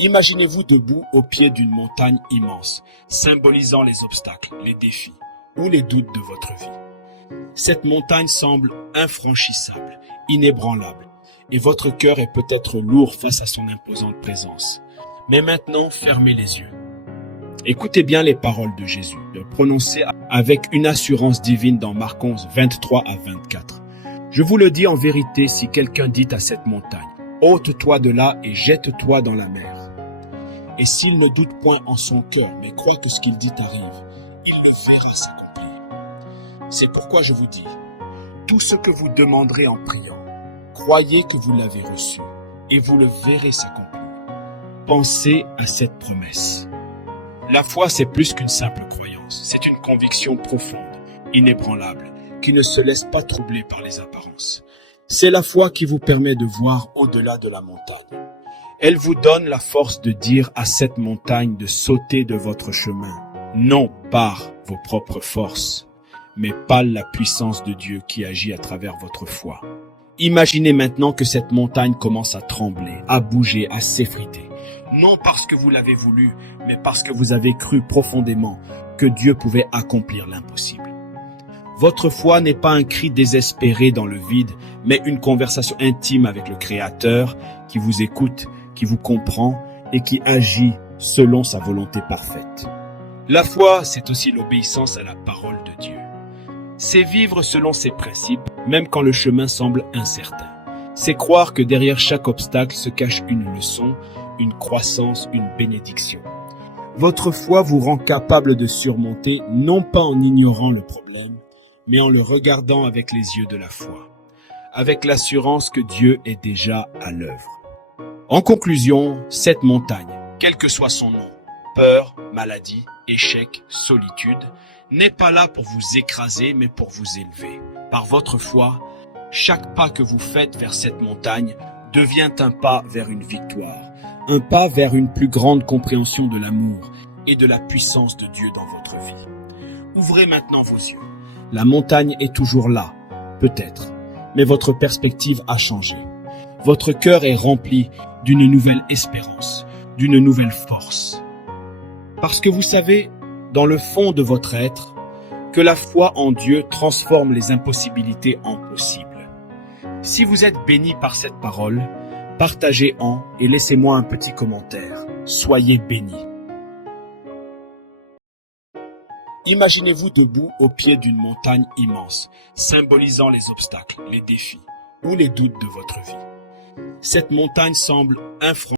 Imaginez-vous debout au pied d'une montagne immense, symbolisant les obstacles, les défis ou les doutes de votre vie. Cette montagne semble infranchissable, inébranlable, et votre cœur est peut-être lourd face à son imposante présence. Mais maintenant, fermez les yeux. Écoutez bien les paroles de Jésus, prononcées avec une assurance divine dans Marc 11, 23 à 24. Je vous le dis en vérité, si quelqu'un dit à cette montagne, ôte-toi de là et jette-toi dans la mer. Et s'il ne doute point en son cœur, mais croit que ce qu'il dit arrive, il le verra s'accomplir. C'est pourquoi je vous dis, tout ce que vous demanderez en priant, croyez que vous l'avez reçu, et vous le verrez s'accomplir. Pensez à cette promesse. La foi, c'est plus qu'une simple croyance, c'est une conviction profonde, inébranlable, qui ne se laisse pas troubler par les apparences. C'est la foi qui vous permet de voir au-delà de la montagne. Elle vous donne la force de dire à cette montagne de sauter de votre chemin, non par vos propres forces, mais par la puissance de Dieu qui agit à travers votre foi. Imaginez maintenant que cette montagne commence à trembler, à bouger, à s'effriter. Non parce que vous l'avez voulu, mais parce que vous avez cru profondément que Dieu pouvait accomplir l'impossible. Votre foi n'est pas un cri désespéré dans le vide, mais une conversation intime avec le Créateur qui vous écoute, qui vous comprend et qui agit selon sa volonté parfaite. La foi, c'est aussi l'obéissance à la parole de Dieu. C'est vivre selon ses principes, même quand le chemin semble incertain. C'est croire que derrière chaque obstacle se cache une leçon, une croissance, une bénédiction. Votre foi vous rend capable de surmonter, non pas en ignorant le problème, mais en le regardant avec les yeux de la foi, avec l'assurance que Dieu est déjà à l'œuvre. En conclusion, cette montagne, quel que soit son nom, peur, maladie, échec, solitude, n'est pas là pour vous écraser, mais pour vous élever. Par votre foi, chaque pas que vous faites vers cette montagne devient un pas vers une victoire, un pas vers une plus grande compréhension de l'amour et de la puissance de Dieu dans votre vie. Ouvrez maintenant vos yeux. La montagne est toujours là, peut-être, mais votre perspective a changé. Votre cœur est rempli d'une nouvelle espérance, d'une nouvelle force. Parce que vous savez, dans le fond de votre être, que la foi en Dieu transforme les impossibilités en possibles. Si vous êtes béni par cette parole, partagez-en et laissez-moi un petit commentaire. Soyez bénis. Imaginez-vous debout au pied d'une montagne immense, symbolisant les obstacles, les défis ou les doutes de votre vie. Cette montagne semble infranchissable.